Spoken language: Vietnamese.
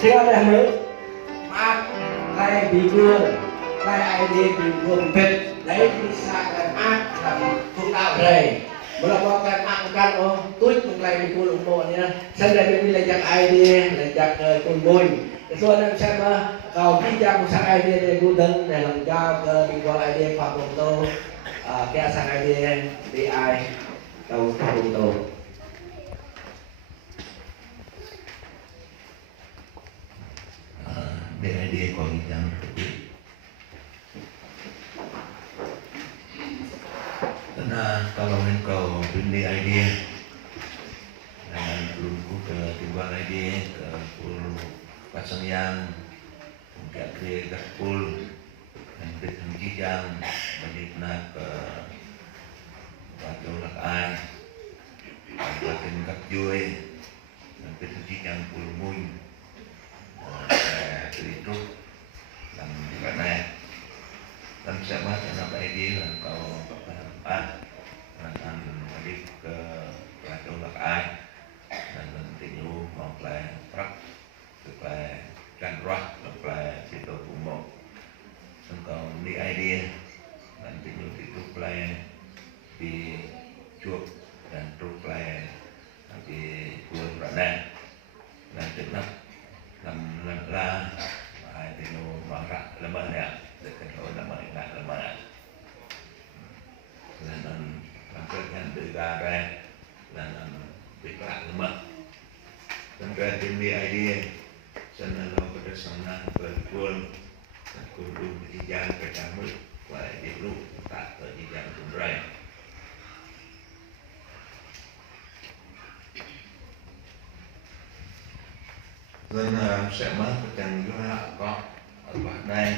Sehingga ada maaf kayak bingung kayak ide bingung bet lấy bisa kan làm phương đạo này melakukan angkat oh tuh mengenai kulung pohonnya saya dari belajar ide belajar kulmui soalnya sama kalau kita usah ide dari gudang để làm giao ke mingguan ide Pak Bungto kayak sang ide di ai tahu Pak Bungto DID còn yang karena kalau engkau beli idea dengan belumku ke timbal idea ke pul pasang yang mungkin ke pul dan berhenti yang menitna ke batu lakai batin kapjui dan berhenti yang pul mui itu dan karena dan sama anak idea dan kau akan balik ke Batu Lakai dan nanti mau play prak play kan rock play situ kumbo engkau di idea nanti itu play di cup dan truk play di bulan Ramadan dan tetap làm la hai thì nó bảo ra làm ơn nè để cái thôi làm ơn lại làm ơn là làm cái nhân từ ra là việc lại làm ơn dan cái tim di idea sana lo pada sana berkumpul kudu dijang pertama quay di lúc tak ở dijang tumrai dân sẽ mất cái chân có ở đây